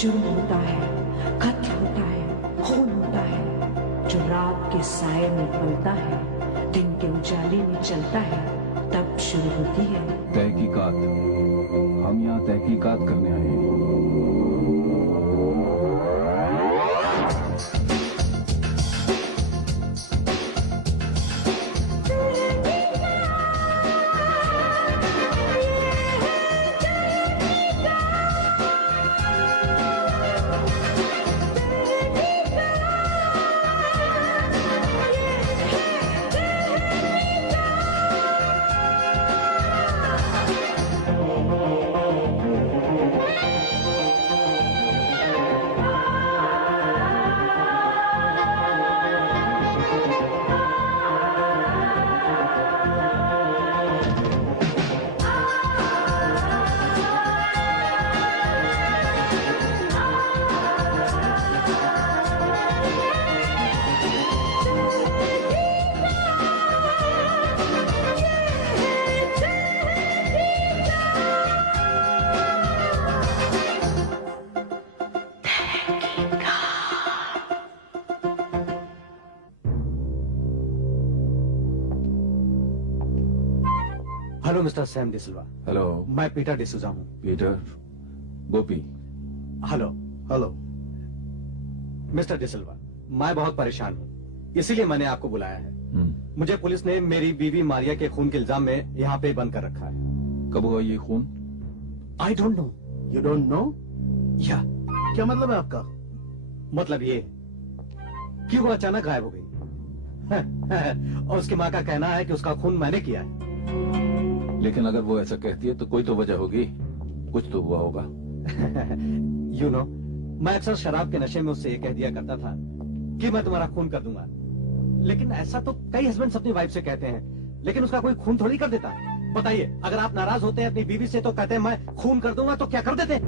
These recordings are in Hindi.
जुर्म होता है, कत्ल होता है, खून होता है, जो रात के साए में पलता है, दिन के उजाले में चलता है, तब शुरू होती है तहकीकात। हम यहाँ तहकीकात करने आए हैं। Hello mister Sam D'Silva. Hello. मैं पीटर डिसूजा हूँ। Peter. Gopi. Hello. Hello. Mister D'Silva, मैं बहुत परेशान हूँ, इसीलिए मैंने आपको बुलाया है। मुझे पुलिस ने मेरी बीवी मारिया के खून के इल्जाम में यहाँ पे बंद कर रखा है। कब हुआ ये खून? I don't know. You don't know? या क्या मतलब है आपका? मतलब ये कि वो अचानक गायब हो गई और उसकी माँ का कहना है कि उसका खून मैंने किया है। लेकिन अगर वो ऐसा कहती है तो कोई तो वजह होगी, कुछ तो हुआ होगा। यू नो, मैं अक्सर शराब के नशे में उससे ये कह दिया करता था कि मैं तुम्हारा खून कर दूंगा, लेकिन ऐसा तो कई हस्बैंड अपनी वाइफ से कहते हैं, लेकिन उसका कोई खून थोड़ी कर देता। बताइए, अगर आप नाराज होते हैं अपनी बीवी से तो कहते हैं मैं खून कर दूंगा, तो क्या कर देते?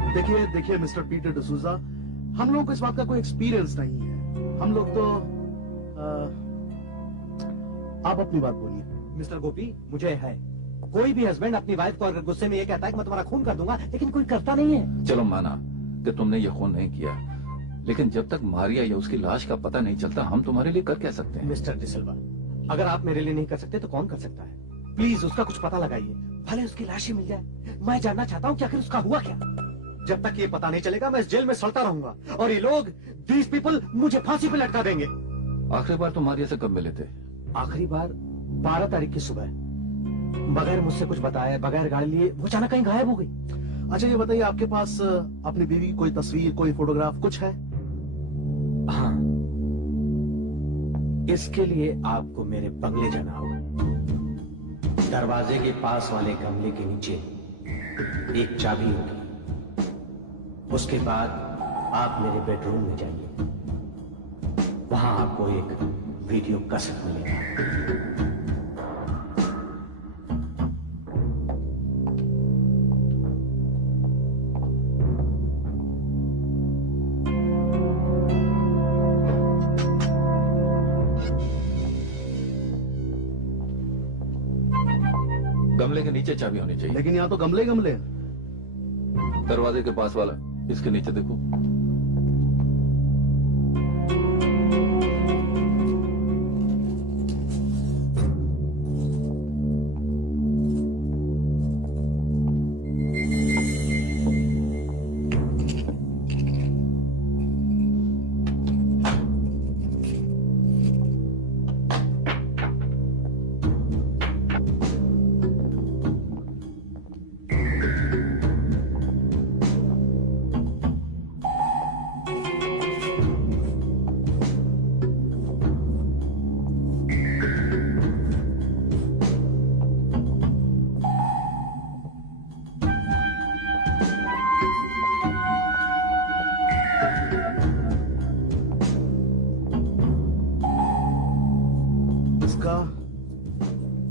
देखिए मिस्टर पीटर डिसूजा, हम लोगों को इस बात का कोई एक्सपीरियंस नहीं है। हम लोग तो आप अपनी बात बोलिए। मिस्टर गोपी, मुझे है, कोई भी हस्बैंड अपनी वाइफ को अगर गुस्से में ये कहता है कि मैं तुम्हारा खून कर दूंगा, लेकिन कोई करता नहीं है। चलो माना कि तुमने ये खून नहीं किया, लेकिन जब तक मारिया या उसकी लाश का पता नहीं चलता, हम तुम्हारे लिए कर क्या सकते हैं? मिस्टर डिसिल्वा, अगर आप मेरे लिए नहीं कर सकते तो कौन कर सकता है? प्लीज उसका कुछ पता लगाइए, भले उसकी लाश ही मिल जाए। मैं जानना चाहता हूँ कि आखिर उसका हुआ क्या। जब तक ये पता नहीं चलेगा मैं इस जेल में सड़ता रहूंगा और ये लोग, दीज पीपल, मुझे फांसी पे लटका देंगे। आखिरी बार तुम मारिया से कब मिले थे? आखिरी बार 12 तारीख की सुबह, बगैर मुझसे कुछ बताए, बगैर गाड़ी लिए वो अचानक कहीं गायब हो गई। अच्छा ये बताइए, आपके पास अपनी बीवी की कोई तस्वीर, कोई फोटोग्राफ कुछ है? हाँ, इसके लिए आपको मेरे बंगले जाना होगा। दरवाजे के पास वाले गमले के नीचे एक चाबी होगी। उसके बाद आप मेरे बेडरूम में जाइए, वहां आपको एक वीडियो कैसेट मिलेगा। गमले के नीचे चाबी होनी चाहिए। लेकिन यहाँ तो गमले गमले हैं। दरवाजे के पास वाला, इसके नीचे देखो।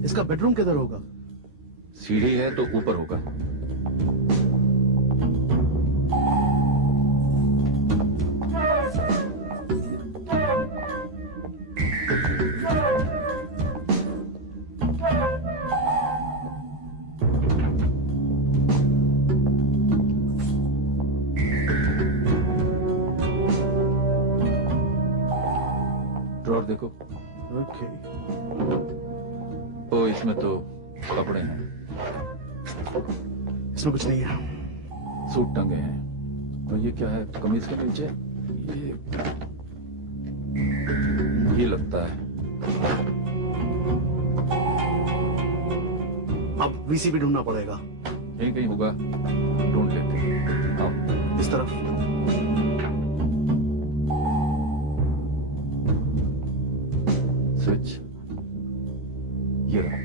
इसका बेडरूम किधर होगा? सीढ़ी है तो ऊपर होगा। ड्रॉर देखो। ओके। ओ इसमें तो कपड़े हैं, इसमें कुछ नहीं है। सूट टंगे हैं। और ये क्या है कमीज के नीचे? ये लगता है। अब वीसीबी ढूंढना पड़ेगा। यहीं कहीं होगा, ढूंढ लेते हैं। आओ। इस तरफ। स्विच ये रहा।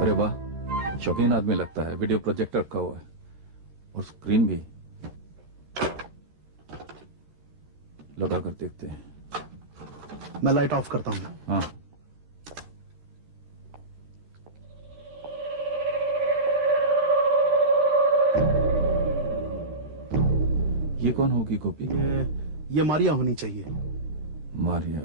अरे वाह, शौकीन आदमी लगता है। वीडियो प्रोजेक्टर रखा हुआ है और स्क्रीन भी लगा कर देखते हैं। मैं लाइट ऑफ करता हूँ। हाँ ये कौन होगी गोपी? ये मारिया होनी चाहिए। मारिया।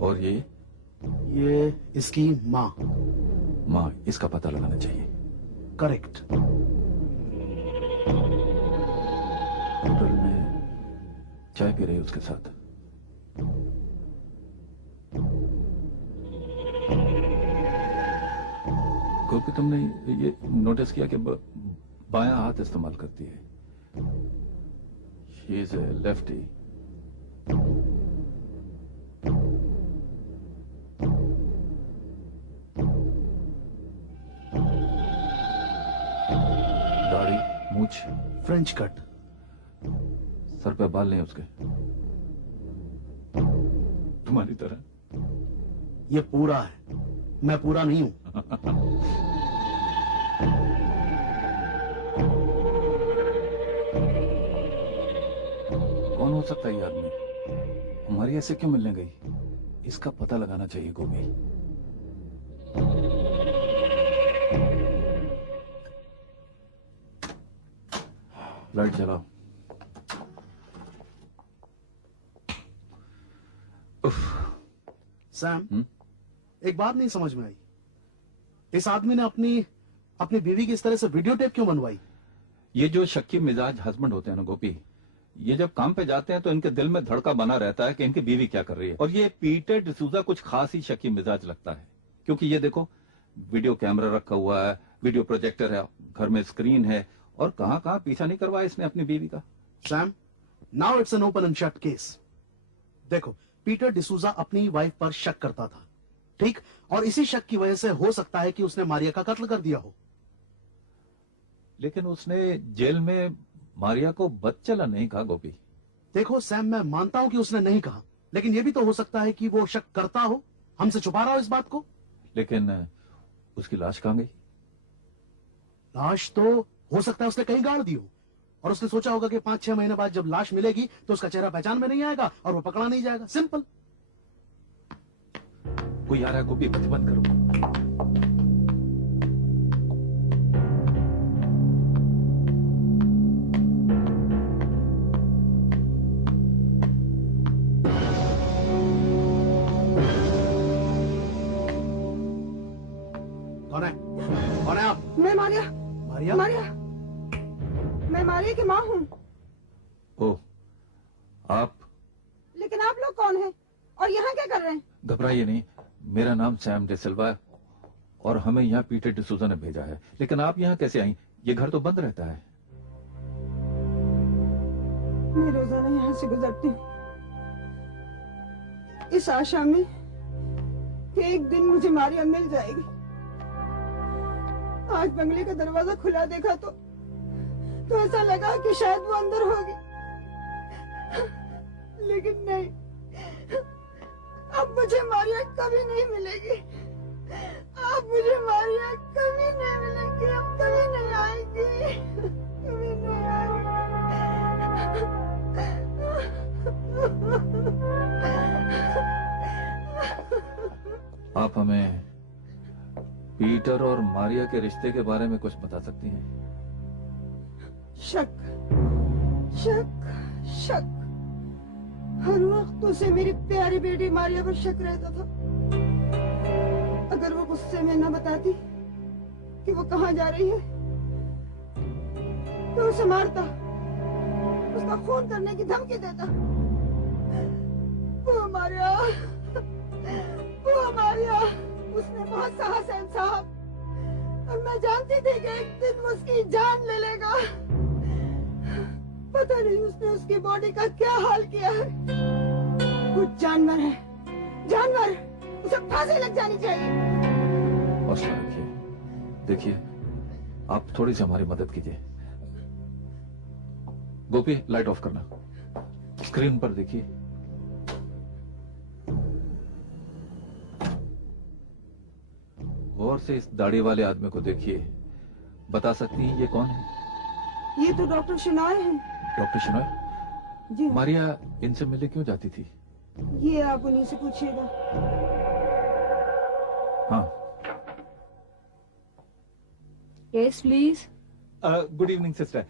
और ये इसकी माँ। माँ, इसका पता लगाना चाहिए। करेक्ट। होटल में चाय पी रही उसके साथ। गोपी, तुमने ये नोटिस किया कि बायां हाथ इस्तेमाल करती है? She is a lefty. दाढ़ी, मूछ, फ्रेंच कट। सर पे बाल नहीं उसके, तुम्हारी तरह। ये पूरा है, मैं पूरा नहीं हूं। कौन हो सकता है ये आदमी? हमारी ऐसे क्यों मिलने गई? इसका पता लगाना चाहिए गोभी। लाइट जलाओ। उफ। सैम, एक बात नहीं समझ में आई। इस आदमी ने अपनी बीवी की इस तरह से वीडियो टेप क्यों बनवाई? ये जो शक्की मिजाज हस्बैंड होते हैं ना गोपी, ये जब काम पे जाते हैं तो इनके दिल में धड़का बना रहता है कि इनकी बीवी क्या कर रही है। और ये पीटर डिसूजा कुछ खास ही शक्की मिजाज लगता है, क्योंकि ये देखो वीडियो कैमरा रखा हुआ है, वीडियो प्रोजेक्टर है, घर में स्क्रीन है, और कहां कहां पीछा नहीं करवाया इसने अपनी बीवी का। Sam, now it's an open and shut case. देखो, पीटर डिसूजा अपनी वाइफ पर शक करता था, ठीक? और इसी शक की वजह से हो सकता है कि उसने मारिया का कत्ल कर दिया हो। लेकिन उसने जेल में मारिया को बदचला नहीं कहा गोपी। देखो सैम, मैं मानता हूं कि उसने नहीं कहा, लेकिन यह भी तो हो सकता है कि वो शक करता हो, हमसे छुपा रहा हो इस बात को। लेकिन उसकी लाश कहां गई? लाश तो हो सकता है उसने कहीं गाड़ दी हो, और उसने सोचा होगा कि 5-6 महीने बाद जब लाश मिलेगी तो उसका चेहरा पहचान में नहीं आएगा और वो पकड़ा नहीं जाएगा। सिंपल। कोई आ रहा है गोपी, बत्ती बंद करो। कौन है? कौन है आप? मैं मारिया। मारिया? मारिया, मैं मारिया की माँ हूँ। ओ, आप? लेकिन आप लोग कौन हैं और यहाँ क्या कर रहे हैं? घबराइए नहीं, मेरा नाम सैम डे सिल्वा है और हमें यहाँ पीटर डिसूजा ने भेजा है। लेकिन आप यहाँ कैसे आई? ये घर तो बंद रहता है। मैं रोजाना यहाँ से गुजरती हूँ इस आशा में कि एक दिन मुझे मारिया मिल जाएगी। आज बंगले का दरवाजा खुला देखा तो ऐसा लगा कि शायद वो अंदर होगी, लेकिन नहीं। अब मुझे मारिया कभी नहीं मिलेगी। अब मुझे मारिया कभी नहीं मिलेगी। अब कभी नहीं आएगी। कभी नहीं आएगी। आप हमें पीटर और मारिया के रिश्ते के बारे में कुछ बता सकती हैं? शक शक शक, हर वक्त उसे मेरी प्यारी बेटी मारिया पर शक रहता था। अगर वो गुस्से में न बताती कि वो कहाँ जा रही है तो उसे मारता, उसका खून करने की धमकी देता। वो मारिया, उसने बहुत साहस है साहब, और मैं जानती थी कि एक दिन वो उसकी जान ले लेगा। पता नहीं उसने उसकी बॉडी का क्या हाल किया है। वो जानवर है, जानवर, उसे फांसी लग जानी चाहिए। हौसला रखिए। देखिए, आप थोड़ी सी हमारी मदद कीजिए। गोपी, लाइट ऑफ करना। स्क्रीन पर देखिए। गौर से इस दाढ़ी वाले आदमी को देखिए। बता सकती हैं ये कौन है? ये तो डॉक्टर शिनॉय है। डॉक्टर शिनॉय? जी मारिया इनसे मिलने क्यों जाती थी? ये आप उन्हीं से पूछिएगा। हाँ। Yes please. Good evening sister.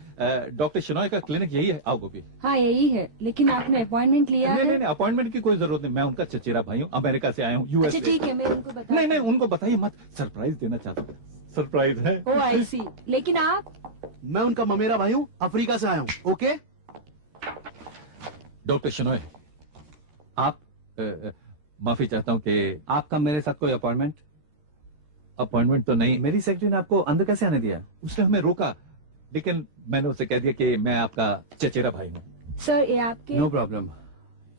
Doctor Shinoy का क्लिनिक यही है? आओ गोपी। हाँ यही है, लेकिन आपने अपॉइंटमेंट लिया नहीं है? नहीं, अपॉइंटमेंट की कोई जरूरत नहीं। मैं उनका चचेरा भाई हूँ, अमेरिका से आया हूँ, यूएस अच्छा से। ठीक है, मैं उनको बता। नहीं नहीं, उनको बताइए मत, सरप्राइज देना चाहता हूँ। सरप्राइज है। ओ आई सी। लेकिन आप? मैं उनका ममेरा भाई हूँ, अफ्रीका से आया हूँ। ओके, डॉक्टर शिनॉय, आप माफी चाहता हूँ कि आपका मेरे साथ कोई अपॉइंटमेंट? अपॉइंटमेंट तो नहीं। मेरी सेक्रेटरी ने आपको अंदर कैसे आने दिया? उसने हमें रोका, लेकिन मैंने उसे कह दिया कि मैं आपका चचेरा भाई हूँ। सर ये आपके? नो प्रॉब्लम,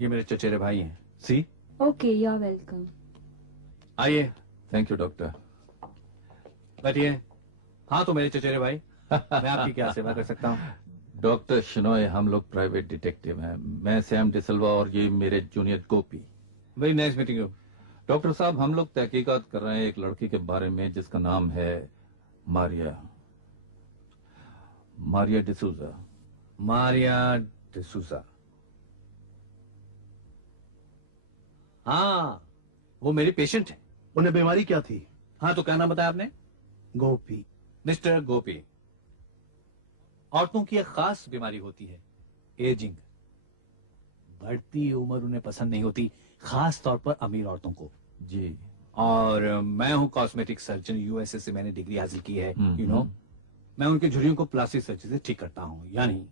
ये मेरे चचेरे भाई हैं। See. Okay, you are welcome. आइए थैंक यू डॉक्टर। बैठिए। हाँ तो मेरे चचेरे भाई, मैं आपकी क्या सेवा कर सकता हूँ? डॉक्टर शिनॉय, हम लोग प्राइवेट डिटेक्टिव हैं। मैं सैम डिसल्वा और ये मेरे junior Gopi. Very nice meeting you. Doctor साहब, हम लोग तहकीकात कर रहे हैं एक लड़की के बारे में जिसका नाम है मारिया। मारिया डिसूजा। मारिया डिसूजा। हाँ, वो मेरी पेशेंट है। उन्हें बीमारी क्या थी? हाँ तो क्या नाम बताया आपने? गोपी। मिस्टर गोपी, औरतों की एक खास बीमारी होती है, एजिंग। बढ़ती उम्र उन्हें पसंद नहीं होती, खास तौर पर अमीर औरतों को। जी। और मैं हूँ कॉस्मेटिक सर्जन, यूएसए से मैंने डिग्री हासिल की है। यू नो, हम्म। मैं उनके झुर्रियों को प्लास्टिक सर्जरी से ठीक करता हूँ, यानी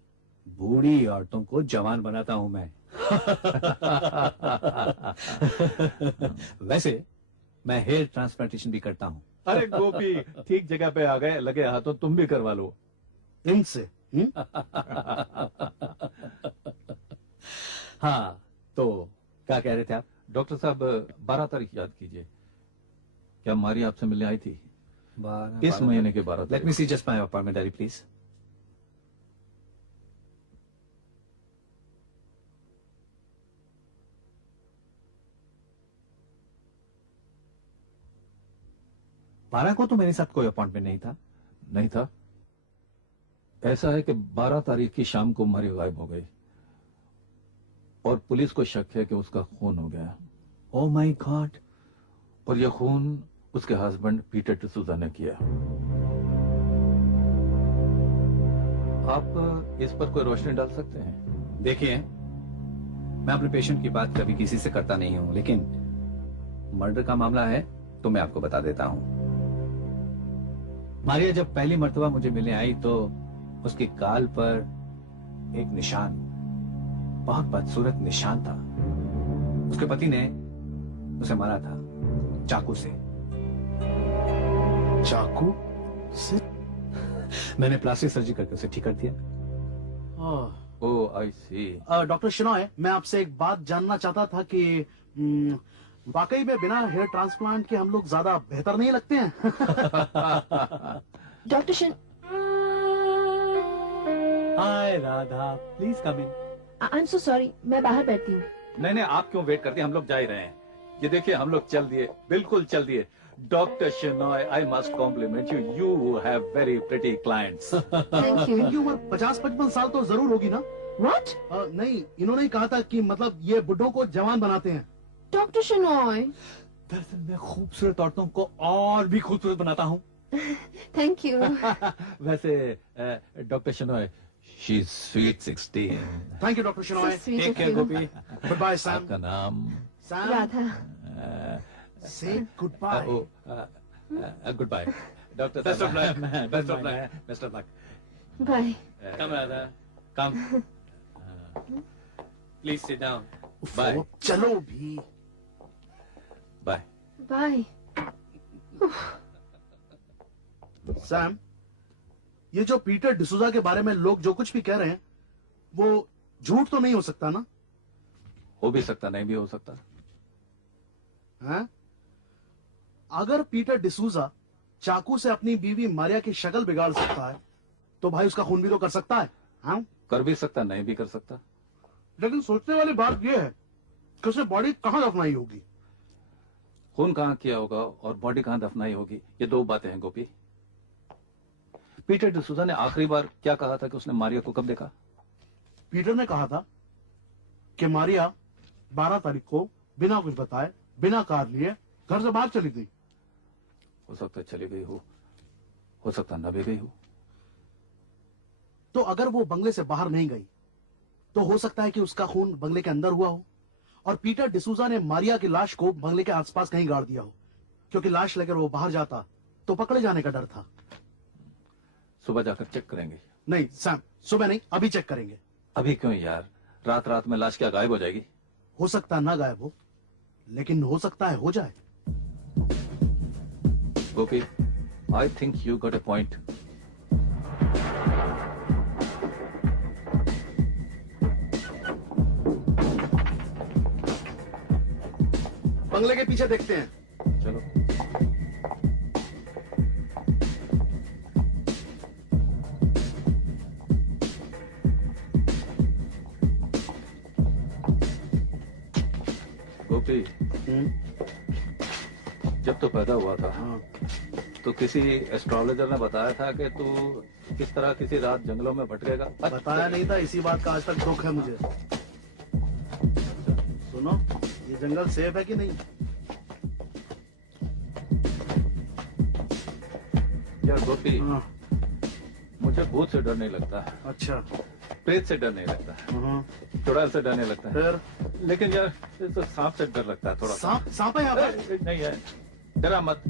बूढ़ी औरतों को जवान बनाता हूँ मैं। वैसे मैं हेयर ट्रांसप्लांटेशन भी करता हूँ। अरे गोपी, ठीक जगह पे आ गए। लगे हाथों तुम भी करवा लो इनसे। हाँ, तो क्या कह रहे थे आप? डॉक्टर साहब, 12 तारीख याद कीजिए। क्या मारिया आपसे मिलने आई थी? इस महीने के 12 लेट तारीख। Me see just my appointment diary please. बारह को तो मेरे साथ कोई अपॉइंटमेंट नहीं था। नहीं था। ऐसा है कि 12 तारीख की शाम को मारिया गायब हो गई और पुलिस को शक है कि उसका खून हो गया। Oh my God. और यह खून उसके हस्बैंड पीटर डिसूजा ने किया। आप इस पर कोई रोशनी डाल सकते हैं? देखिए, मैं अपने पेशेंट की बात कभी किसी से करता नहीं हूं, लेकिन मर्डर का मामला है तो मैं आपको बता देता हूं। मारिया जब पहली मर्तबा मुझे मिलने आई तो उसके गाल पर एक निशान, बहुत बदसूरत निशान था। उसके पति ने उसे मारा था चाकू से। चाकू से? मैंने प्लास्टिक सर्जरी करके उसे ठीक कर दिया। ओह आई सी। डॉक्टर शिनॉय, मैं आपसे एक बात जानना चाहता था कि वाकई में बिना हेयर ट्रांसप्लांट के हम लोग ज्यादा बेहतर नहीं लगते हैं? डॉक्टर शन, hi Radha, please come in. I am so sorry, मैं बाहर बैठती हूँ। नहीं नहीं, आप क्यों वेट करते हैं? हम लोग जा ही रहे हैं। ये देखिए, हम लोग चल दिए, बिल्कुल चल दिए। Doctor Shinoy, I must compliment you. You have very pretty clients. Thank you. इनकी उम्र 50-55 साल तो जरूर होगी ना? व्हाट? नहीं, इन्होंने ही कहा था कि मतलब ये बुड्ढों को जवान बनाते हैं। डॉक्टर शिनॉय, दरअसल मैं खूबसूरत औरतों को और भी खूबसूरत बनाता हूँ। Thank you. वैसे doctor Shenoy, she is sweet 16। Thank you doctor Shenoy. Take care Gopi. Good bye Sam. आपका नाम? Sam, Radha. Say good bye. Good bye doctor. Best of luck. Best of luck. Best of luck. Bye. Come, Radha. Come. Please sit down. Bye चलो भी। बाय। बाय। सैम, ये जो पीटर डिसूजा के बारे में लोग जो कुछ भी कह रहे हैं वो झूठ तो नहीं हो सकता ना? हो भी सकता, नहीं भी हो सकता। हैं? अगर पीटर डिसूजा चाकू से अपनी बीवी मारिया की शक्ल बिगाड़ सकता है तो भाई उसका खून भी तो कर सकता है। हाँ? कर भी सकता, नहीं भी कर सकता। लेकिन सोचने वाली बात यह है कि उसे बॉडी कहां दफनाई होगी। खून कहाँ किया होगा और बॉडी कहाँ दफनाई होगी, ये दो बातें हैं गोपी। पीटर डिसूजा ने आखिरी बार क्या कहा था कि उसने मारिया को कब देखा? पीटर ने कहा था कि मारिया 12 तारीख को बिना कुछ बताए, बिना कार लिए घर से बाहर चली गई। हो सकता है चली गई हो सकता न भी गई हो। तो अगर वो बंगले से बाहर नहीं गई तो हो सकता है कि उसका खून बंगले के अंदर हुआ हो और पीटर डिसूजा ने मारिया की लाश को बंगले के आसपास कहीं गाड़ दिया हो, क्योंकि लाश लेकर वो बाहर जाता तो पकड़े जाने का डर था। सुबह जाकर चेक करेंगे। नहीं सैम, सुबह नहीं, अभी चेक करेंगे। अभी क्यों यार, रात रात में लाश क्या गायब हो जाएगी? हो सकता है ना गायब हो, लेकिन हो सकता है हो जाए। Gopi, I think you got a point. बंगले के पीछे देखते हैं। चलो। गोपी, जब तो पैदा हुआ था हाँ। तो किसी एस्ट्रोलॉजर ने बताया था कि तू किस तरह किसी रात जंगलों में भटकेगा। बताया नहीं था, इसी बात का आज तक दुख है मुझे। सुनो, ये जंगल सेफ है कि नहीं? यार गोपी, हाँ। मुझे भूत से डर नहीं लगता, अच्छा। प्रेत से डर नहीं लगता, हाँ। चुड़ैल से डर नहीं लगता है। फिर लेकिन यार ये तो सांप से डर लगता है थोड़ा सा। सांप है यहाँ पर? नहीं है, डरा मत।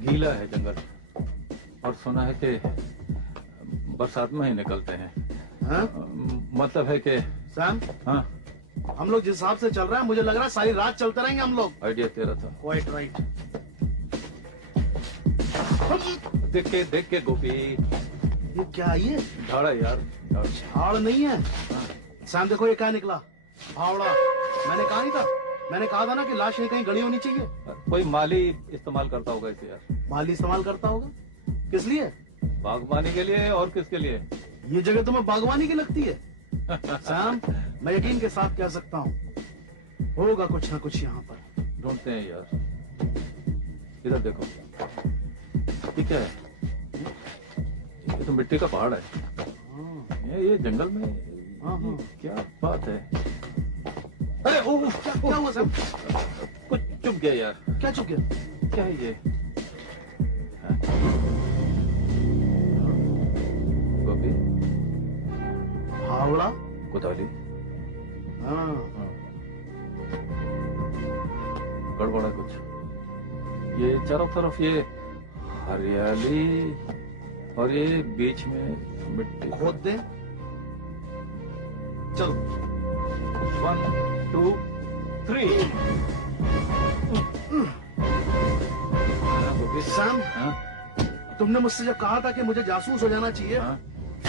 गीला है जंगल और सुना है कि बरसात में ही निकलते हैं। हाँ? मतलब है कि सैम, हाँ, हम लोग जिस हिसाब से चल रहे हैं मुझे लग रहा है सारी रात चलते रहेंगे हम लोग। आइडिया तेरा था। Quite right. देख के गोपी, ये क्या है ये? झाड़ा यार, झाड़। झाड़ नहीं है। सैम देखो ये क्या निकला, फावड़ा। मैंने कहा नहीं था, मैंने कहा था ना कि लाश यहीं कहीं गड़ी होनी चाहिए। कोई माली इस्तेमाल करता होगा इसे यार। माली इस्तेमाल करता होगा? किस लिए? बागबानी के लिए और किसके लिए? ये जगह तुम्हें बागवानी की लगती है? सैम, मैं यकीन के साथ कह सकता हूँ होगा कुछ ना कुछ यहाँ पर। ढूंढते हैं यार। इधर देखो, ये क्या है? ये तो मिट्टी का पहाड़ है। ये जंगल में हाँ, हाँ। क्या बात है? अरे ओ, क्या हुआ सैम? कुछ चुप गया यार। क्या चुप गया? क्या है ये? गोपी, फावड़ा? कोतवाली। हाँ। गड़बड़ है कुछ। ये चारों तरफ ये हरियाली और ये बीच में मिट्टी। खोद दे। चलो। 1 2 3। सैम, हाँ? तुमने मुझसे जब कहा था कि मुझे जासूस हो जाना चाहिए, हाँ?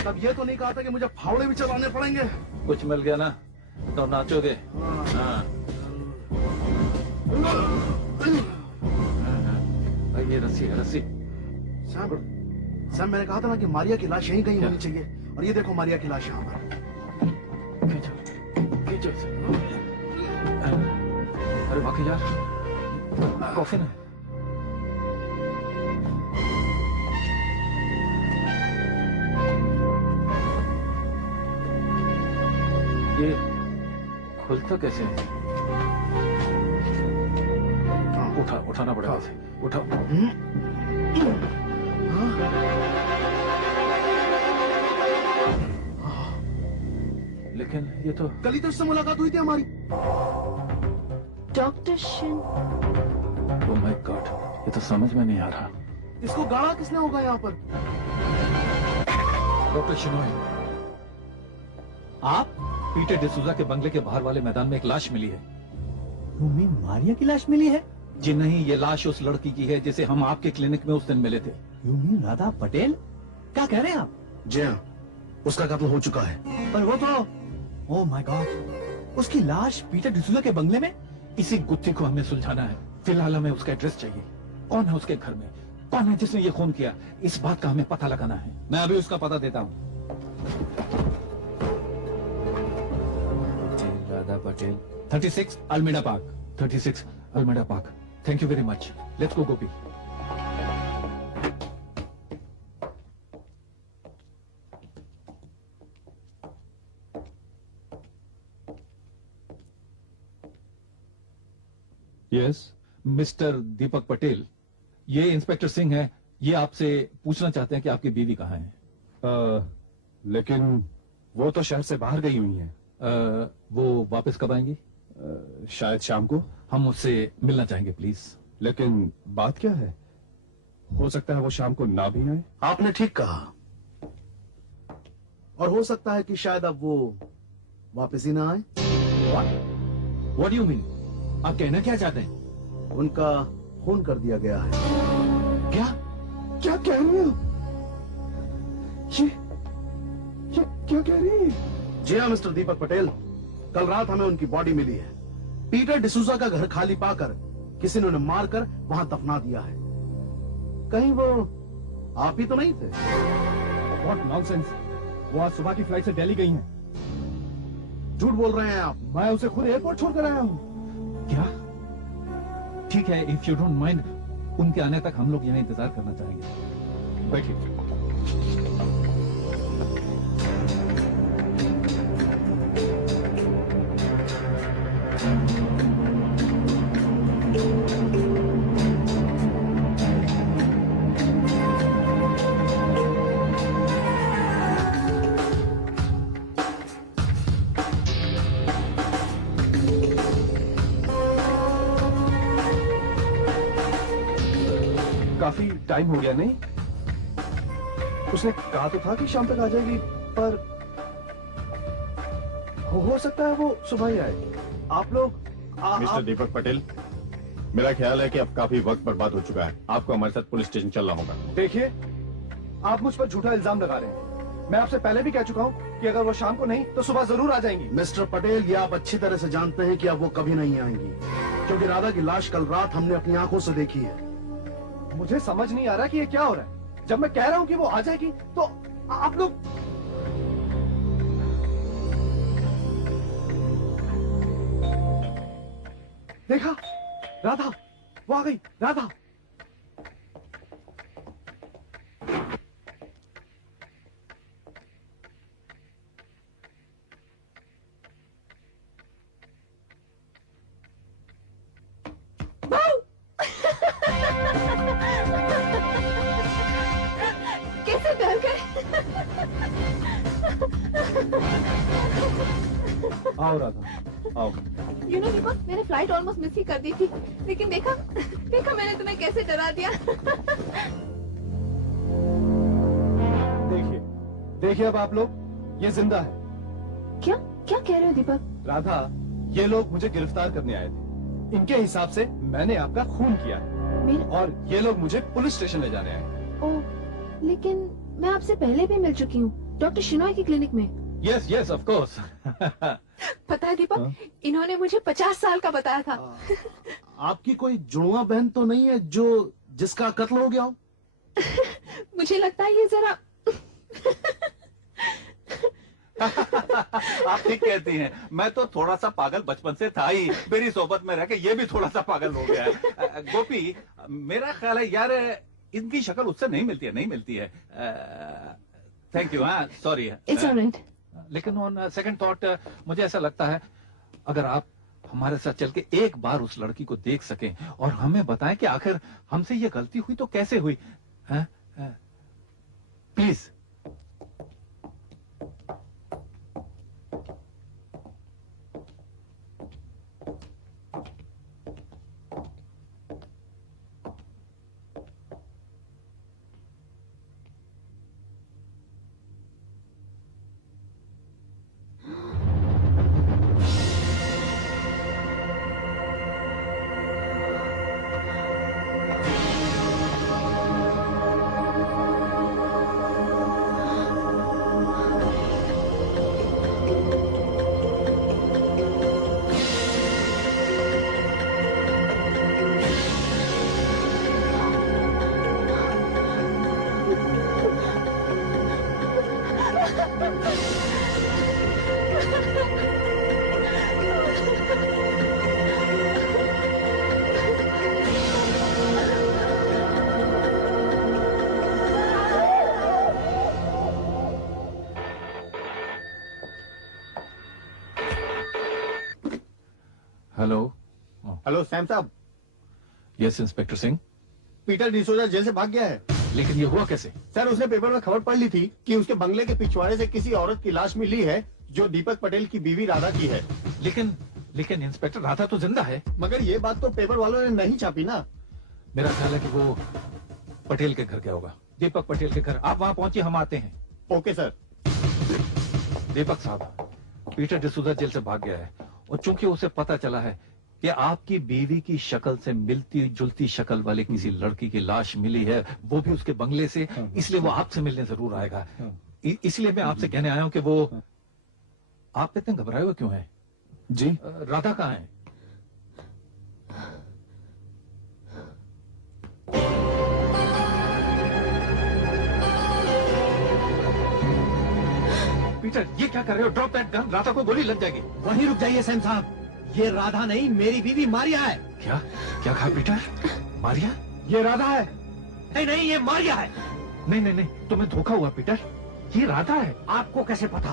तब ये तो नहीं कहा था कि मुझे फावड़े भी चलाने पड़ेंगे। कुछ मिल गया ना तो नाचोगे। हाँ। हाँ। ये रस्सी है, रस्सी। सैम, सैम मैंने कहा था ना कि मारिया की लाश यहीं कहीं होनी चाहिए, और ये देखो मारिया की लाश यहाँ पर। खींचो इसे। अरे बाकी यार, कॉफी ना। ये खुलता कैसे है? उठाना पड़ेगा इसे। उठाओ। लेकिन ये तो कल ही तो इससे मुलाकात हुई थी हमारी। Doctor Shin, oh my God, ये तो समझ में नहीं आ रहा। इसको गाड़ा किसने होगा यहाँ पर? डॉक्टर शिनोय, आप? पीटर डिसूजा के बंगले के बाहर वाले मैदान में एक लाश मिली है। यू मीन मारिया की लाश मिली है? जी नहीं, ये लाश उस लड़की की है जिसे हम आपके क्लिनिक में उस दिन मिले थे। You mean Radha Patel? क्या कह रहे हैं आप? जी हाँ, उसका कत्ल हो चुका है। पर वो तो, ओह माय गॉड, उसकी लाश पीटर डिसूजा के बंगले में? इसी गुत्थी को हमें सुलझाना है। फिलहाल हमें उसका एड्रेस चाहिए। कौन है उसके घर में? कौन है जिसने ये खून किया? इस बात का हमें पता लगाना है। मैं अभी उसका पता देता हूँ। Radha Patel, 36 Almeda park. 36 Almeda park. Thank you very much. Let's go Gopi. Yes, mister Deepak Patel, ये इंस्पेक्टर सिंह है। ये आपसे पूछना चाहते हैं कि आपकी बीवी कहाँ है। लेकिन वो तो शहर से बाहर गई हुई है। वो वापस कब आएंगी? शायद शाम को। हम उससे मिलना चाहेंगे प्लीज। लेकिन बात क्या है? हो सकता है वो शाम को ना भी आए। आपने ठीक कहा। और हो सकता है कि शायद अब वो वापस ही ना आए। What do you mean? आप कहना क्या चाहते हैं? उनका खून कर दिया गया है। क्या? क्या कह रही हो? ये क्या कह रही है? जी हाँ मिस्टर दीपक पटेल, कल रात हमें उनकी बॉडी मिली है। पीटर डिसूजा का घर खाली पाकर किसी ने उन्हें मारकर वहां दफना दिया है। कहीं वो आप ही तो नहीं थे? What nonsense! वो आज सुबह की फ्लाइट से दिल्ली गई हैं। झूठ बोल रहे हैं आप। मैं उसे खुद एयरपोर्ट छोड़कर आया हूँ। क्या? ठीक है, इफ यू डोंट माइंड, उनके आने तक हम लोग यहाँ इंतजार करना चाहेंगे। बैठिए। काफी टाइम हो गया नहीं? उसने कहा तो था कि शाम तक आ जाएगी, पर हो सकता है वो सुबह ही आए। आप लोग मिस्टर दीपक पटेल, मेरा ख्याल है कि अब काफी वक्त बर्बाद हो चुका है। आपको हमारे साथ पुलिस स्टेशन चलना होगा। देखिए, आप मुझ पर झूठा इल्जाम लगा रहे हैं। मैं आपसे पहले भी कह चुका हूँ कि अगर वो शाम को नहीं तो सुबह जरूर आ जाएंगी। मिस्टर पटेल, ये आप अच्छी तरह से जानते हैं कि अब वो कभी नहीं आएंगी, क्योंकि राधा की लाश कल रात हमने अपनी आंखों से देखी है। मुझे समझ नहीं आ रहा कि ये क्या हो रहा है। जब मैं कह रहा हूँ कि वो आ जाएगी तो आप लोग देखा, राधा, वो आ गई। राधा, कैसे डर गए? आओ राधा, आओ। यू नो दीपक, मैंने फ्लाइट ऑलमोस्ट मिस ही कर दी थी, लेकिन देखा मैंने तुम्हें कैसे डरा दिया। देखिए, देखिए अब आप लोग, ये जिंदा है। क्या क्या कह रहे हो दीपक? राधा, ये लोग मुझे गिरफ्तार करने आए थे। इनके हिसाब से मैंने आपका खून किया है मेरा? और ये लोग मुझे पुलिस स्टेशन ले जाने आए। ओह, लेकिन मैं आपसे पहले भी मिल चुकी हूँ, डॉक्टर शिनोय की क्लिनिक में। Yes yes of course. पता है दीपक, इन्होंने मुझे 50 साल का बताया था। आपकी कोई जुड़वा बहन तो नहीं है जो जिसका कत्ल हो गया हो? मुझे लगता है ये जरा आप ठीक कहती हैं। मैं तो थोड़ा सा पागल बचपन से था ही। मेरी सोबत में रह के ये भी थोड़ा सा पागल हो गया है। गोपी, मेरा ख्याल है यार, इनकी शक्ल उससे नहीं मिलती है, नहीं मिलती है। Thank you. हाँ, सॉरी। It's alright. लेकिन ऑन सेकंड थॉट मुझे ऐसा लगता है, अगर आप हमारे साथ चल के एक बार उस लड़की को देख सकें और हमें बताएं कि आखिर हमसे ये गलती हुई तो कैसे हुई। प्लीज। हेलो। हेलो सैम साहब, yes inspector Singh. Peter D'Souza जेल से भाग गया है। लेकिन ये हुआ कैसे? सर, उसने पेपर में खबर पढ़ ली थी कि उसके बंगले के पिछवाड़े से किसी औरत की लाश मिली है जो दीपक पटेल की बीवी राधा की है। लेकिन लेकिन इंस्पेक्टर, राधा तो जिंदा है। मगर ये बात तो पेपर वालों ने नहीं छापी ना। मेरा ख्याल है कि वो पटेल के घर गया होगा। दीपक पटेल के घर। आप वहां पहुंचिए, हम आते हैं। Okay sir. दीपक साहब, पीटर डिसूजा जेल से भाग गया है और चूंकि उसे पता चला है कि आपकी बीवी की शक्ल से मिलती जुलती शक्ल वाले किसी लड़की की लाश मिली है, वो भी उसके बंगले से, इसलिए वो आपसे मिलने जरूर आएगा। इसलिए मैं आपसे कहने आया हूं कि वो, आप इतने घबराए हुए क्यों हैं? जी, राधा कहाँ है? पीटर, ये क्या कर रहे हो? ड्रॉप दैट गन, राधा को गोली लग जाएगी। वहीं रुक जाइए सैम साहब, ये राधा नहीं मेरी बीवी मारिया है। क्या क्या कहा पीटर? मारिया? ये राधा है। नहीं नहीं, ये मारिया है। नहीं नहीं नहीं, तुम्हें धोखा हुआ पीटर। ये राधा है। आपको कैसे पता?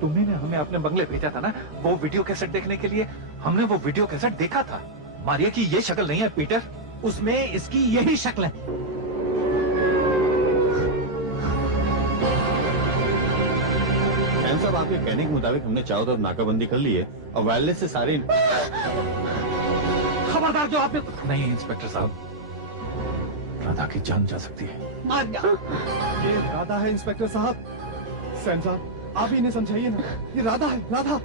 तुमने हमें अपने बंगले भेजा था ना, वो वीडियो कैसेट देखने के लिए। हमने वो वीडियो कैसेट देखा था। मारिया की ये शक्ल नहीं है पीटर। उसमें इसकी यही शक्ल है। सैम साहब, आपके कहने के मुताबिक हमने चारों तरफ नाकाबंदी कर ली है और वायरलेस से सारे। खबरदार, जो आपने। नहीं इंस्पेक्टर साहब, राधा की जान जा सकती है। ये राधा है इंस्पेक्टर साहब। सैम साहब, आप ही इन्हें समझाइए ना। ये राधा है, राधा।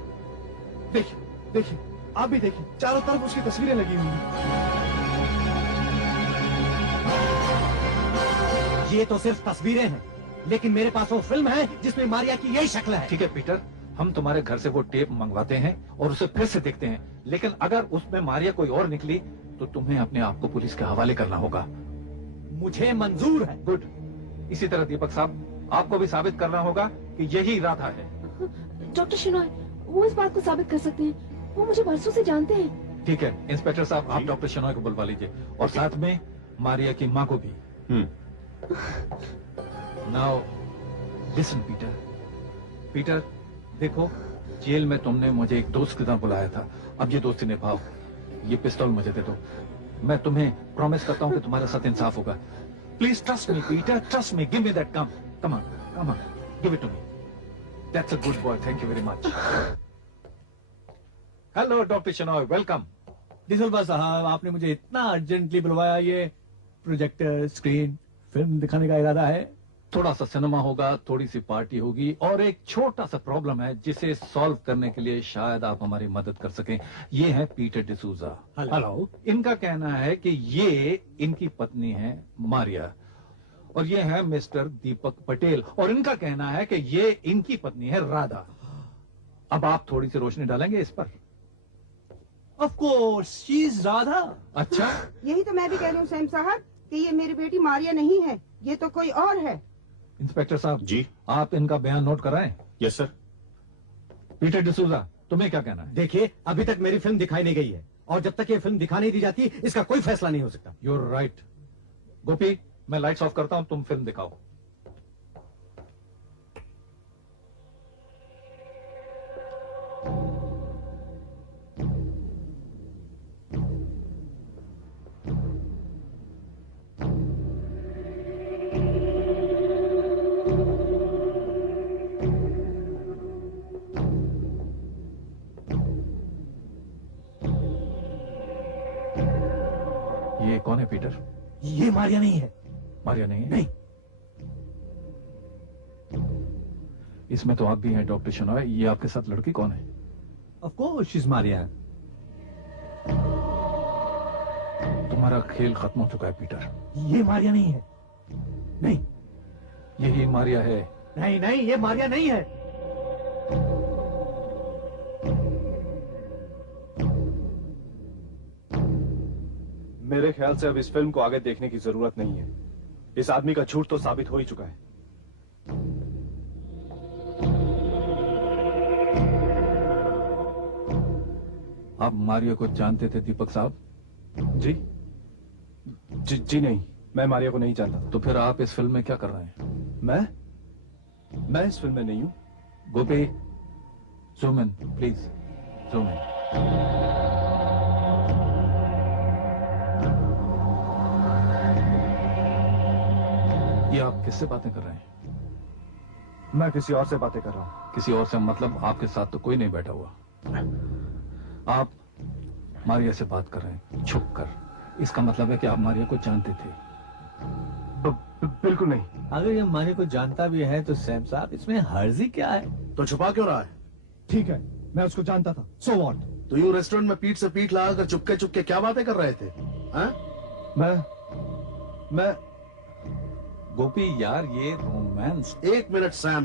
देखिए देखिए, आप भी देखिए, चारों तरफ उसकी तस्वीरें लगी हुई हैं। ये तो सिर्फ तस्वीरें हैं, लेकिन मेरे पास वो फिल्म है जिसमें मारिया की यही शक्ल है। ठीक है पीटर, हम तुम्हारे घर से वो टेप मंगवाते हैं और उसे फिर से देखते हैं, लेकिन अगर उसमें मारिया कोई और निकली तो तुम्हें अपने आप को पुलिस के हवाले करना होगा। मुझे मंजूर है। गुड। इसी तरह दीपक साहब, आपको भी साबित करना होगा कि यही राधा है। डॉक्टर शिनॉय, वो इस बात को साबित कर सकते हैं। वो मुझे बरसों से जानते हैं। ठीक है इंस्पेक्टर साहब, आप डॉक्टर शनॉय को बुलवा लीजिए और साथ में मारिया की माँ को भी। Now listen Peter. पीटर देखो, जेल में तुमने मुझे एक दोस्त की तरह बुलाया था, अब ये दोस्ती निभाओ। ये पिस्तौल मुझे दे दो, मैं तुम्हें प्रॉमिस करता हूँ कि तुम्हारे साथ इंसाफ होगा। Please trust me Peter, trust me, give me that gun. Come on, come on, give it to me. That's a good boy, thank you very much. Hello doctor Shenoy, welcome. D'Silva साहब, आपने मुझे इतना अर्जेंटली बुलवाया। ये प्रोजेक्टर, स्क्रीन, फिल्म दिखाने का इरादा है? थोड़ा सा सिनेमा होगा, थोड़ी सी पार्टी होगी और एक छोटा सा प्रॉब्लम है जिसे सॉल्व करने के लिए शायद आप हमारी मदद कर सकें। ये है पीटर डिसूजा। हेलो। इनका कहना है कि ये इनकी पत्नी है मारिया और ये है मिस्टर दीपक पटेल, और इनका कहना है कि ये इनकी पत्नी है राधा। अब आप थोड़ी सी रोशनी डालेंगे इस पर? Of course, she is Radha. अच्छा, यही तो मैं भी कह रही हूँ सैम साहब कि ये मेरी बेटी मारिया नहीं है, ये तो कोई और है। इंस्पेक्टर साहब जी। आप इनका बयान नोट कराएं। Yes sir. पीटर डिसूजा, तुम्हें क्या कहना है? देखिए, अभी तक मेरी फिल्म दिखाई नहीं गई है और जब तक ये फिल्म दिखा नहीं दी जाती इसका कोई फैसला नहीं हो सकता। You're right. गोपी, मैं लाइट्स ऑफ करता हूं, तुम फिल्म दिखाओ। ये कौन है पीटर? ये मारिया नहीं है। मारिया नहीं है? नहीं। इसमें तो आप भी हैं डॉक्टर शनॉय। ये आपके साथ लड़की कौन है? Of course she is Maria. तुम्हारा खेल खत्म हो चुका है पीटर। ये मारिया नहीं है। नहीं यही मारिया है। नहीं नहीं, ये मारिया नहीं है। मेरे ख्याल से अब इस फिल्म को आगे देखने की जरूरत नहीं है। इस आदमी का झूठ तो साबित हो ही चुका है। आप मारिया को जानते थे दीपक साहब? जी जी नहीं, मैं मारिया को नहीं जानता। तो फिर आप इस फिल्म में क्या कर रहे हैं? मैं इस फिल्म में नहीं हूं। Gopi, zoom in please, zoom in. ये आप किससे बातें कर रहे हैं? मैं किसी और से बातें कर रहा हूं। किसी और से मतलब आपके साथ तो कोई नहीं बैठा हुआ। आप मारिया से बात कर रहे हैं छुप कर। इसका मतलब है कि आप मारिया को जानते थे। बिल्कुल नहीं। अगर ये मारिया को जानता भी है तो सैम साहब इसमें हर्जी क्या है? तो छुपा क्यों रहा है? ठीक है, मैं उसको जानता था। So what? तो यूं रेस्टोरेंट में पीठ से पीठ लगाकर चुपके चुपके क्या बातें कर रहे थे? हैं? मैं गोपी यार, ये रोमांस। एक मिनट सैम,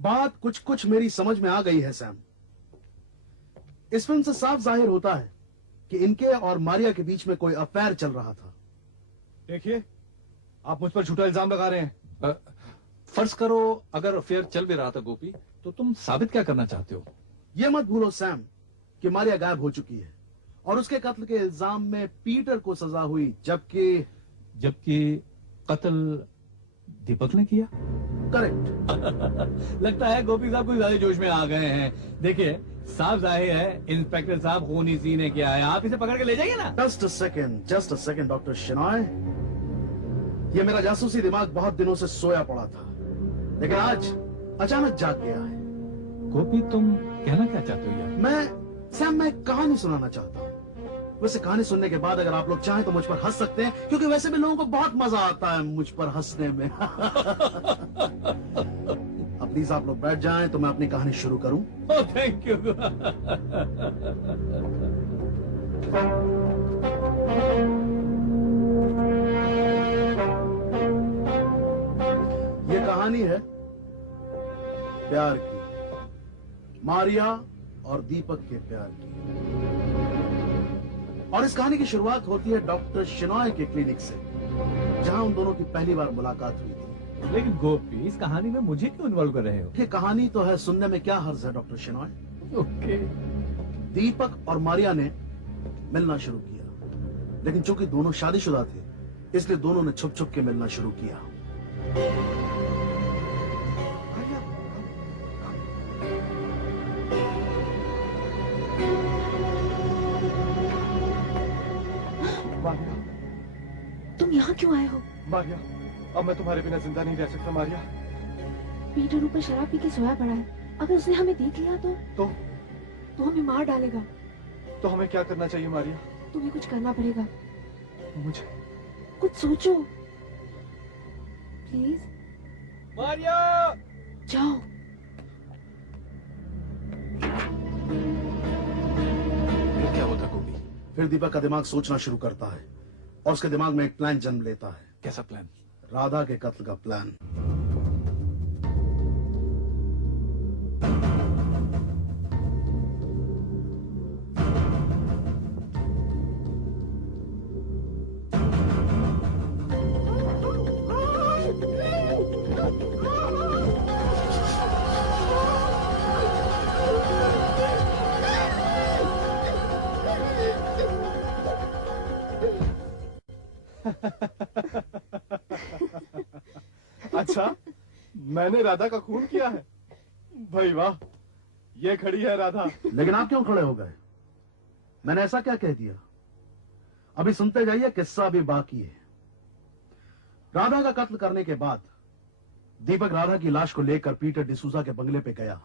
बात कुछ कुछ मेरी समझ में आ गई है सैम। इस फिल्म से साफ जाहिर होता है कि इनके और मारिया के बीच में कोई अफेयर चल रहा था। देखिए, आप मुझ पर झूठा इल्जाम लगा रहे हैं। फर्ज करो अगर अफेयर चल भी रहा था गोपी, तो तुम साबित क्या करना चाहते हो? यह मत भूलो सैम कि मारिया गायब हो चुकी है और उसके कत्ल के इल्जाम में पीटर को सजा हुई, जबकि कत्ल दीपक ने किया। करेक्ट। लगता है गोपी साहब कुछ ज्यादा जोश में आ गए हैं। देखिए, साफ जाहिर है इंस्पेक्टर साहब खून इसी ने किया है। आप इसे पकड़ के ले जाइए ना। Just a second doctor Shinoy, ये मेरा जासूसी दिमाग बहुत दिनों से सोया पड़ा था, लेकिन आज अचानक जाग गया है। गोपी, तुम कहना क्या चाहते हो यार? मैं कहानी सुनाना चाहता हूँ। वैसे कहानी सुनने के बाद अगर आप लोग चाहें तो मुझ पर हंस सकते हैं, क्योंकि वैसे भी लोगों को बहुत मजा आता है मुझ पर हंसने में। अब प्लीज आप लोग बैठ जाएं तो मैं अपनी कहानी शुरू करूं। Thank you. ये कहानी है प्यार की, मारिया और दीपक के प्यार की। और इस कहानी की शुरुआत होती है डॉक्टर शिनॉय के क्लिनिक से, जहां उन दोनों की पहली बार मुलाकात हुई थी। लेकिन गोपी, इस कहानी में मुझे क्यों इन्वॉल्व कर रहे हो? ये कहानी तो है, सुनने में क्या हर्ज है डॉक्टर शिनॉय? ओके। दीपक और मारिया ने मिलना शुरू किया, लेकिन चूंकि दोनों शादीशुदा थे, इसलिए दोनों ने छुप छुप के मिलना शुरू किया। मारिया, तुम यहाँ क्यों आए हो? मारिया, अब मैं तुम्हारे बिना जिंदा नहीं रह सकता मारिया। पीटर ऊपर शराब पी के सोया पड़ा है। अगर उसने हमें देख लिया तो हमें मार डालेगा। तो हमें क्या करना चाहिए मारिया? तुम्हें कुछ करना पड़ेगा। मुझे कुछ सोचो प्लीज। मारिया! जाओ। फिर क्या होता गोपी? फिर दीपक का दिमाग सोचना शुरू करता है और उसके दिमाग में एक प्लान जन्म लेता है। कैसा प्लान? राधा के कत्ल का प्लान। अच्छा, मैंने राधा का खून किया है? भाई वाह, ये खड़ी है राधा। लेकिन आप क्यों खड़े हो गए? मैंने ऐसा क्या कह दिया? अभी सुनते जाइए, किस्सा अभी बाकी है। राधा का कत्ल करने के बाद दीपक राधा की लाश को लेकर पीटर डिसूजा के बंगले पे गया।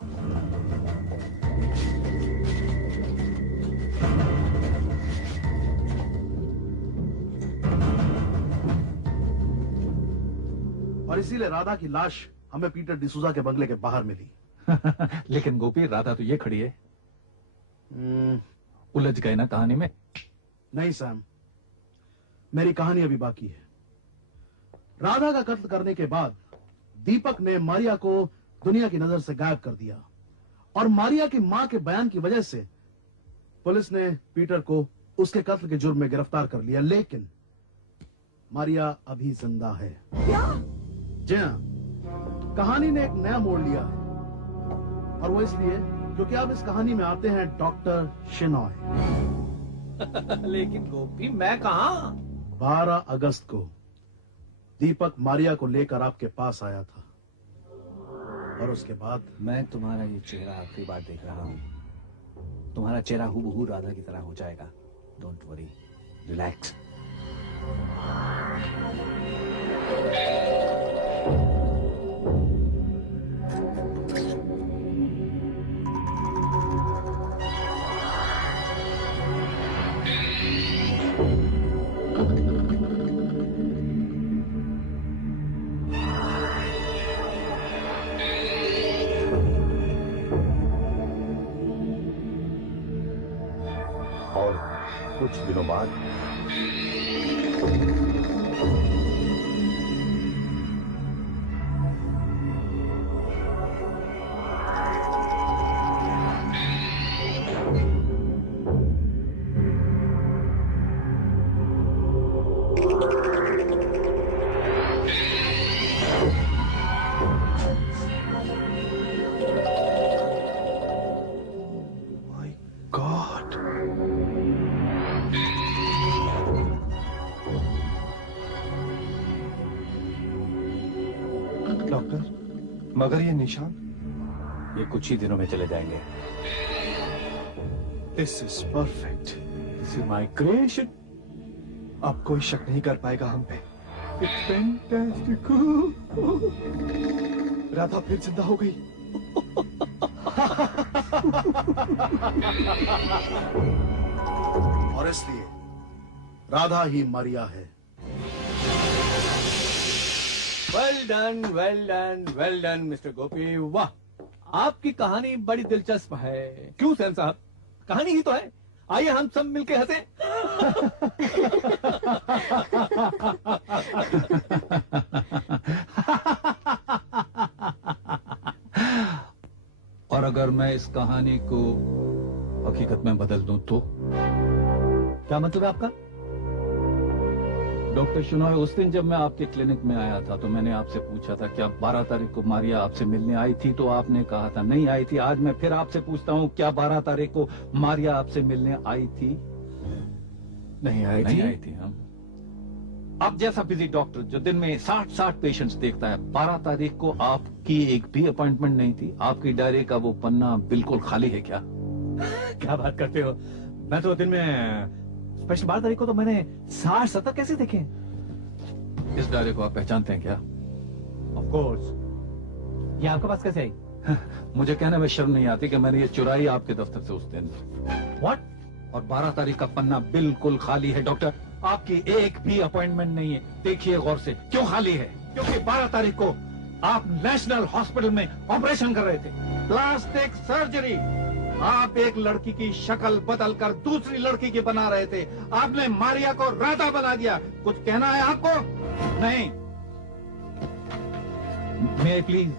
और इसीलिए राधा की लाश हमें पीटर डिसूजा के बंगले के बाहर मिली। लेकिन गोपी, राधा तो ये खड़ी है। उलझ गए ना कहानी में? नहीं सैम, मेरी कहानी अभी बाकी है। राधा का कत्ल करने के बाद दीपक ने मारिया को दुनिया की नजर से गायब कर दिया और मारिया की मां के बयान की वजह से पुलिस ने पीटर को उसके कत्ल के जुर्म में गिरफ्तार कर लिया। लेकिन मारिया अभी जिंदा है। क्या? जी हाँ, कहानी ने एक नया मोड़ लिया है और वो इसलिए क्योंकि अब इस कहानी में आते हैं डॉक्टर शेनॉय। लेकिन गोपी, मैं कहाँ? 12 अगस्त को दीपक मारिया को लेकर आपके पास आया था और उसके बाद मैं तुम्हारा ये चेहरा आखिरी बार देख रहा हूँ। तुम्हारा चेहरा हूबहू राधा की तरह हो जाएगा। Don't worry, relax. और कुछ दिनों बाद माय गॉड, डॉक्टर, मगर ये निशान? ये कुछ ही दिनों में चले जाएंगे। This is perfect, this is my creation. अब कोई शक नहीं कर पाएगा हम पे। It's fantastic. राधा फिर जिंदा हो गई। और इसलिए राधा ही मारिया है। वेल डन मिस्टर गोपी, वाह! आपकी कहानी बड़ी दिलचस्प है। क्यों सैम साहब, कहानी ही तो है। आइए हम सब मिलके हंसे। और अगर मैं इस कहानी को हकीकत में बदल दूं तो? क्या मतलब है आपका? डॉक्टर शेनॉय, उस दिन जब मैं आपके क्लिनिक में आया था तो मैंने आपसे पूछा था क्या 12 तारीख को मारिया आपसे मिलने आई थी, तो आपने कहा था नहीं आई थी। आज मैं फिर आपसे पूछता हूँ, क्या 12 तारीख को मारिया आपसे मिलने आई थी? नहीं आई नहीं थी। आई थी। हम आप जैसा बिजी डॉक्टर जो दिन में 60 पेशेंट्स देखता है, 12 तारीख को आपकी एक भी अपॉइंटमेंट नहीं थी? आपकी डायरी का वो पन्ना बिल्कुल खाली है क्या? क्या बात करते हो? मैं तो दिन में स्पेशल 12 तारीख को तो मैंने 60-70 कैसे देखे? इस डायरी को आप पहचानते हैं क्या? Of course. ये आपके पास कैसे आई? मुझे कहने में शर्म नहीं आती कि मैंने ये चुराई आपके दफ्तर से उस दिन। व्हाट? और 12 तारीख का पन्ना बिल्कुल खाली है डॉक्टर। आपकी एक भी अपॉइंटमेंट नहीं है। देखिए गौर से, क्यों खाली है? क्योंकि 12 तारीख को आप नेशनल हॉस्पिटल में ऑपरेशन कर रहे थे, प्लास्टिक सर्जरी। आप एक लड़की की शक्ल बदल कर दूसरी लड़की की बना रहे थे। आपने मारिया को राधा बना दिया। कुछ कहना है आपको? नहीं। May I please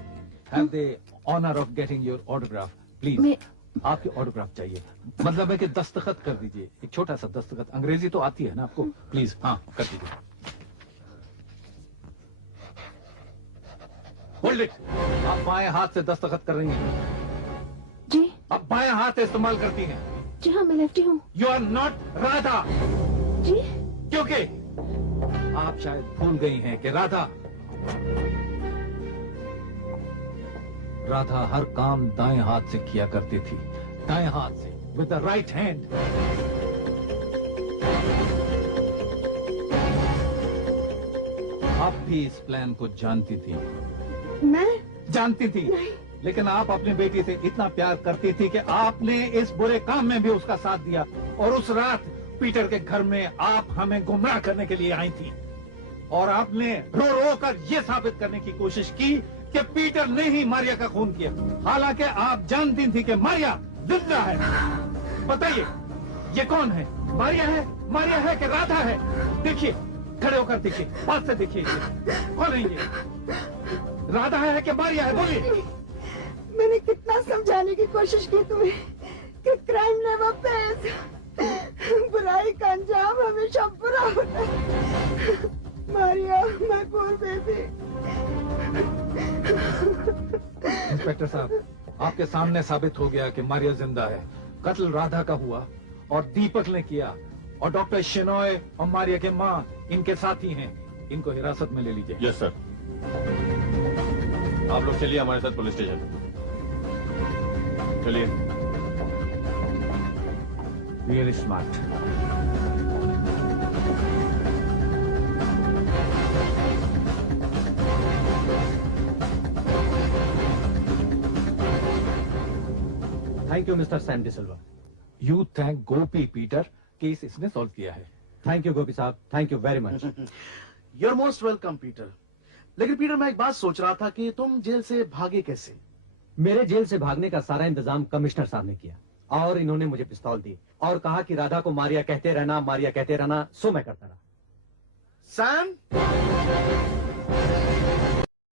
have the honour of getting your autograph please? आपकी ऑटोग्राफ चाहिए। मतलब है कि दस्तखत कर दीजिए, एक छोटा सा दस्तखत। अंग्रेजी तो आती है ना आपको? प्लीज हाँ, कर दीजिए। Hold it. आप बाएं हाथ से दस्तखत कर रही हैं। जी आप बाएं हाथ इस्तेमाल करती हैं। जी हाँ, मैं लेफ्टी हूँ। You are not Radha. जी क्योंकि आप शायद भूल गई हैं कि राधा हर काम दाएं हाथ से किया करती थी। दाएं हाथ से, विद द राइट हैंड। आप भी इस प्लान को जानती थी? मैं जानती थी। लेकिन आप अपनी बेटी से इतना प्यार करती थी कि आपने इस बुरे काम में भी उसका साथ दिया। और उस रात पीटर के घर में आप हमें गुमराह करने के लिए आई थी। और आपने रो रो कर ये साबित करने की कोशिश की कि पीटर ने ही मारिया का खून किया, हालांकि आप जानती थी कि मारिया जिंदा है। बताइए, ये कौन है? मारिया है कि राधा है? देखिए, खड़े होकर देखिए, पास से देखिए, कौन है ये? राधा है कि मारिया है? बोलिए। मैंने कितना समझाने की कोशिश की तुम्हें कि क्राइम नेवर पेज, बुराई का अंजाम हमेशा बुरा होता है। Maria, my poor baby. Inspector साहब, आपके सामने साबित हो गया कि मारिया जिंदा है। कत्ल राधा का हुआ और दीपक ने किया, और डॉक्टर शेनॉय और मारिया के माँ इनके साथी हैं। इनको हिरासत में ले लीजिए। Yes sir. आप लोग चलिए हमारे साथ पुलिस स्टेशन। चलिए। Really smart. Thank you mister Sam D'Silva. You thank Gopi Peter, case इसने सॉल्व किया है। थैंक यू गोपी साहब, thank you very much. You are most welcome Peter. लेकिन पीटर, मैं एक बात सोच रहा था कि तुम जेल से भागे कैसे? मेरे जेल से भागने का सारा इंतजाम कमिश्नर साहब ने किया, और इन्होंने मुझे पिस्तौल दी और कहा कि राधा को मारिया कहते रहना, सो मैं करता रहा। सैम,